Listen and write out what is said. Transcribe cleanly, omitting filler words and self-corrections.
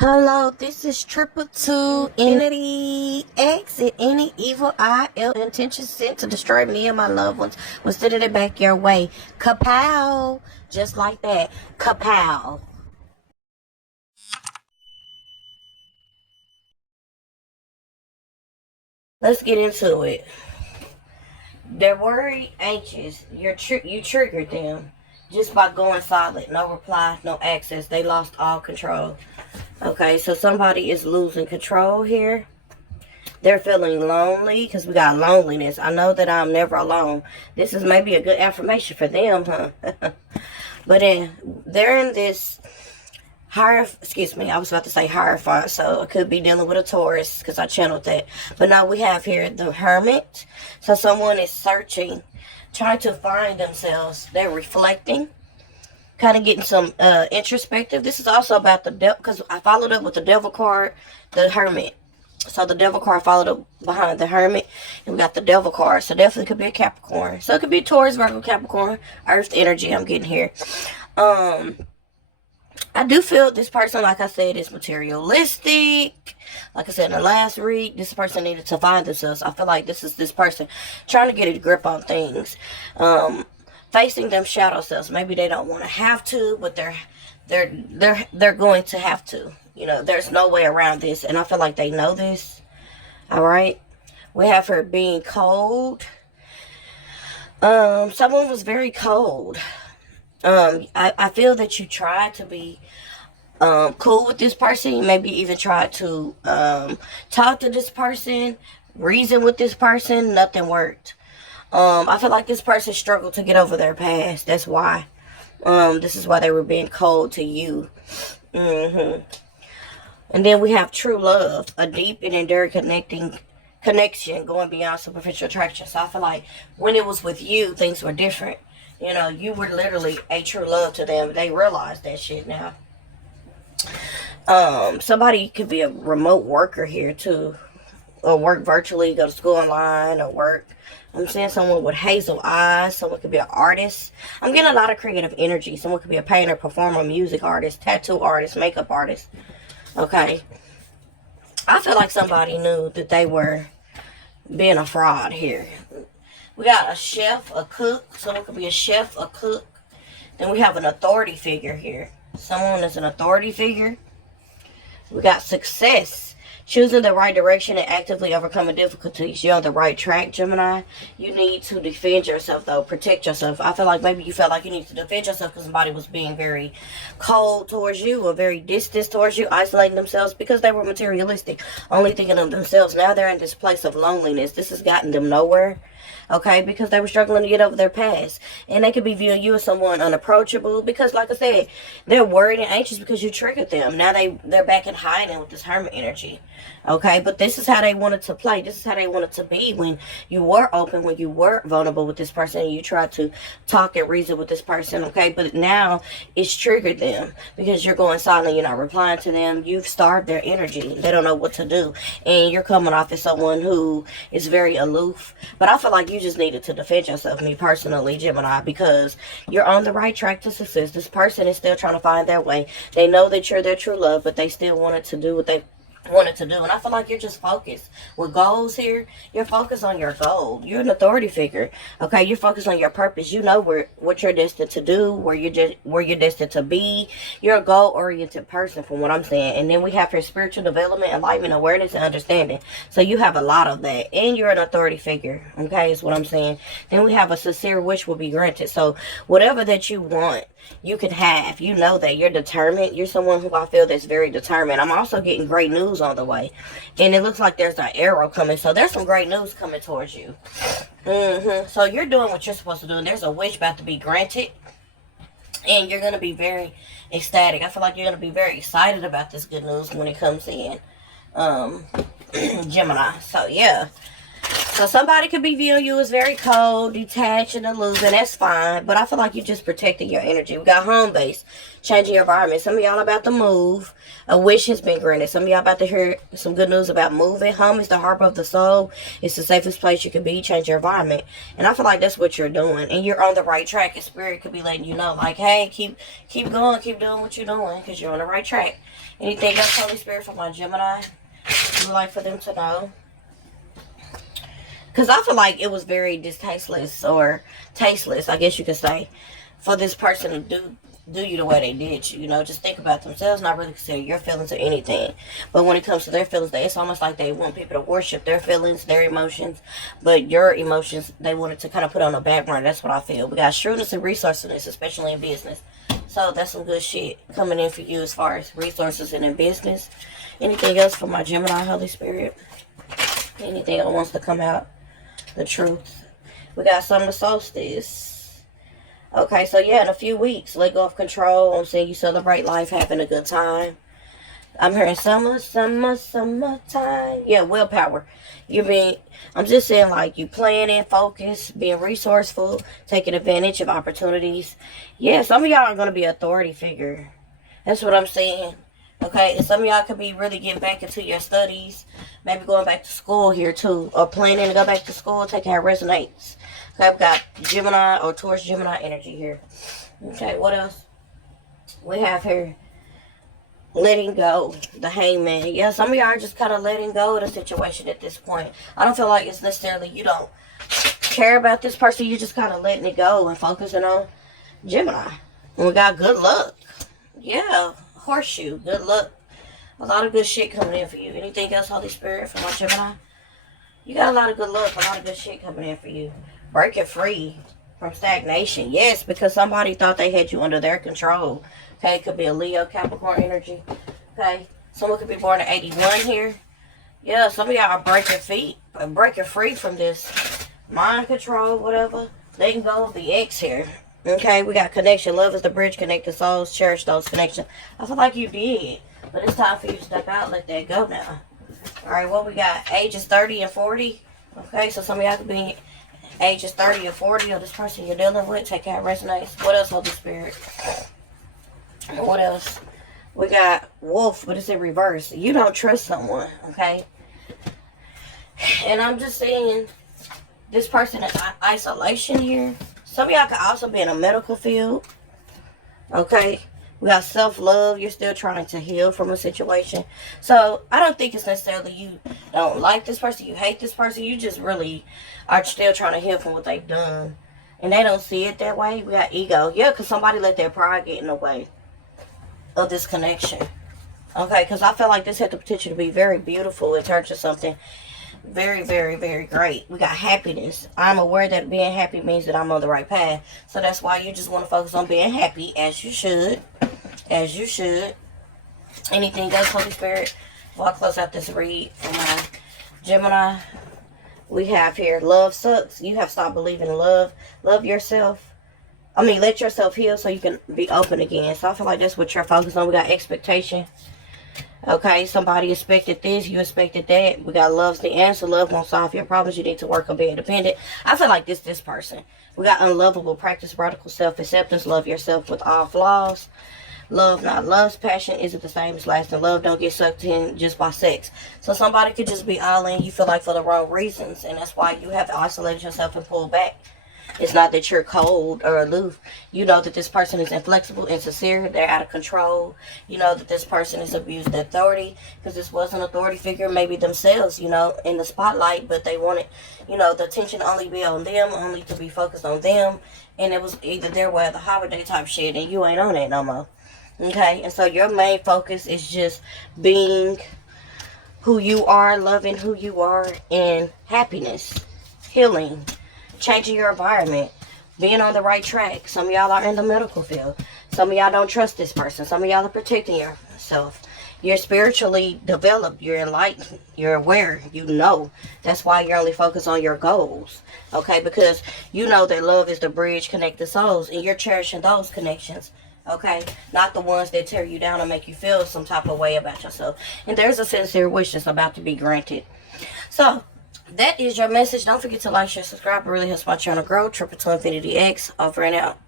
Hello, this is Triple Two Entity. Exit any evil eye, ill intention sent to destroy me and my loved ones. Will send it back your way. Kapow! Just like that. Kapow! Let's get into it. They're worried, anxious. You triggered them just by going silent. No reply, no access. They lost all control. Okay, so somebody is losing control here. They're feeling lonely because we got loneliness. I know that I'm never alone. This is maybe a good affirmation for them, huh? But they're in this I was about to say Hierophant, so I could be dealing with a Taurus because I channeled that. But now we have here the Hermit. So someone is searching, trying to find themselves. They're reflecting, kind of getting some introspective. This is also about the devil, because I followed up with the devil card, the Hermit. So the devil card followed up behind the Hermit, and we got the devil card. So definitely could be a Capricorn. So it could be Taurus, Virgo, Capricorn, Earth energy I'm getting here. I do feel this person, like I said, is materialistic. Like I said in the last read, this person needed to find themselves. I feel like this is this person trying to get a grip on things. Facing them shadow selves. Maybe they don't want to have to, but they're going to have to. You know, there's no way around this, and I feel like they know this. All right, we have her being cold. Someone was very cold. I feel that you tried to be cool with this person. Maybe even tried to talk to this person, reason with this person. Nothing worked. I feel like this person struggled to get over their past. That's why. This is why they were being cold to you. And then we have true love, a deep and enduring connection going beyond superficial attraction. So I feel like when it was with you, things were different. You know, you were literally a true love to them. They realize that shit now. Somebody could be a remote worker here too, or work virtually, go to school online, or work. I'm seeing someone with hazel eyes. Someone could be an artist. I'm getting a lot of creative energy. Someone could be a painter, performer, music artist, tattoo artist, makeup artist. Okay. I feel like somebody knew that they were being a fraud here. We got a chef, a cook. Someone could be a chef, a cook. Then we have an authority figure here. Someone is an authority figure. We got success. Choosing the right direction and actively overcoming difficulties. You're on the right track, Gemini. You need to defend yourself, though. Protect yourself. I feel like maybe you felt like you need to defend yourself because somebody was being very cold towards you or very distant towards you, isolating themselves because they were materialistic, only thinking of themselves. Now they're in this place of loneliness. This has gotten them nowhere. Okay, because they were struggling to get over their past. And they could be viewing you as someone unapproachable because, like I said, they're worried and anxious because you triggered them. Now they're back in hiding with this Hermit energy. Okay, but this is how they wanted to play. This is how they wanted to be when you were open, when you were vulnerable with this person, and you tried to talk and reason with this person. Okay, but now it's triggered them because you're going silent. You're not replying to them. You've starved their energy. They don't know what to do. And you're coming off as someone who is very aloof. But I feel like you just needed to defend yourself, me personally, Gemini, because you're on the right track to success. This person is still trying to find their way. They know that you're their true love, but they still wanted to do what they wanted to do. And I feel like you're just focused with goals here. You're focused on your goal. You're an authority figure. Okay, you're focused on your purpose. You know what you're destined to do, where you're destined to be. You're a goal-oriented person, from what I'm saying. And then we have your spiritual development, enlightenment, awareness, and understanding. So you have a lot of that, and you're an authority figure. Okay, is what I'm saying. Then we have a sincere wish will be granted. So whatever that you want, you can have. You know that you're determined. You're someone who I feel that's very determined. I'm also getting great news on the way, and it looks like there's an arrow coming, so there's some great news coming towards you. So you're doing what you're supposed to do, and there's a wish about to be granted, and you're going to be very ecstatic. I feel like you're going to be very excited about this good news when it comes in, Gemini. So yeah, So somebody could be viewing you as very cold, detached, and aloof, and that's fine. But I feel like you just protecting your energy. We got home base, changing your environment. Some of y'all about to move. A wish has been granted. Some of y'all about to hear some good news about moving. Home is the harbor of the soul. It's the safest place you can be. Change your environment. And I feel like that's what you're doing. And you're on the right track. And Spirit could be letting you know, like, hey, keep going. Keep doing what you're doing because you're on the right track. Anything else, Holy Spirit, for my Gemini you would like for them to know? Because I feel like it was very distasteful or tasteless, I guess you could say, for this person to do you the way they did you. You know, just think about themselves, not really consider your feelings or anything. But when it comes to their feelings, it's almost like they want people to worship their feelings, their emotions. But your emotions, they wanted to kind of put on the back burner. That's what I feel. We got shrewdness and resourcefulness, especially in business. So that's some good shit coming in for you as far as resources and in business. Anything else for my Gemini, Holy Spirit? Anything that wants to come out? The truth. We got summer solstice. Okay, so yeah, in a few weeks, let go of control. I'm saying you celebrate life, having a good time. I'm hearing summertime. Yeah, willpower. I'm just saying, like, you planning, focus, being resourceful, taking advantage of opportunities. Yeah, some of y'all are going to be an authority figure. That's what I'm saying. Okay, and some of y'all could be really getting back into your studies. Maybe going back to school here too. Or planning to go back to school, taking how it resonates. Okay, we got Gemini or towards Gemini energy here. Okay, what else? We have here letting go. The hangman. Yeah, some of y'all are just kind of letting go of the situation at this point. I don't feel like it's necessarily you don't care about this person. You're just kind of letting it go and focusing on Gemini. And we got good luck. Yeah. Horseshoe, good luck. A lot of good shit coming in for you. Anything else, Holy Spirit, for my Gemini? You got a lot of good luck, a lot of good shit coming in for you. Breaking free from stagnation. Yes, because somebody thought they had you under their control. Okay, it could be a Leo, Capricorn energy. Okay, someone could be born in 81 here. Yeah, some of y'all are breaking free from this mind control, whatever. Letting go of the ex here. Okay, we got connection. Love is the bridge connecting souls. Cherish those connections. I feel like you did. But it's time for you to step out. Let that go now. Alright, what we got? Ages 30 and 40. Okay, so some of y'all could be ages 30 or 40 of this person you're dealing with. Take out resonates. What else, Holy Spirit? What else? We got wolf, but it's in reverse. You don't trust someone, okay? And I'm just saying, this person is in isolation here. Some of y'all could also be in a medical field. Okay. We got self-love. You're still trying to heal from a situation. So, I don't think it's necessarily you don't like this person. You hate this person. You just really are still trying to heal from what they've done. And they don't see it that way. We got ego. Yeah, because somebody let their pride get in the way of this connection. Okay, because I feel like this had the potential to be very beautiful in terms of something very, very, very great. We got happiness. I'm aware that being happy means that I'm on the right path. So that's why you just want to focus on being happy, as you should. As you should. Anything else, Holy Spirit? Before I close out this read for my Gemini, we have here, love sucks. You have stopped believing in love. Love yourself. Let yourself heal so you can be open again. So I feel like that's what you're focused on. We got expectation. Okay, somebody expected this, you expected that. We got love's the answer. Love won't solve your problems. You need to work on being independent. I feel like this person. We got unlovable. Practice radical self-acceptance. Love yourself with all flaws. Love, not love's passion isn't the same as lasting love. Don't get sucked in just by sex. So somebody could just be all in, you feel like, for the wrong reasons. And that's why you have to isolate yourself and pull back. It's not that you're cold or aloof. You know that this person is inflexible, insincere. They're out of control. You know that this person has abused their authority because this was an authority figure, maybe themselves, in the spotlight, but they wanted, the attention only be on them, only to be focused on them. And it was either their way or the holiday type shit, and you ain't on that no more. Okay? And so your main focus is just being who you are, loving who you are, and happiness, healing, changing your environment, being on the right track. Some of y'all are in the medical field. Some of y'all don't trust this person. Some of y'all are protecting yourself. You're spiritually developed. You're enlightened. You're aware. You know. That's why you're only focused on your goals. Okay? Because you know that love is the bridge connecting souls. And you're cherishing those connections. Okay? Not the ones that tear you down and make you feel some type of way about yourself. And there's a sincere wish that's about to be granted. So, that is your message. Don't forget to like, share, subscribe. It really helps my channel grow. Triple to Infinity X. Over and out.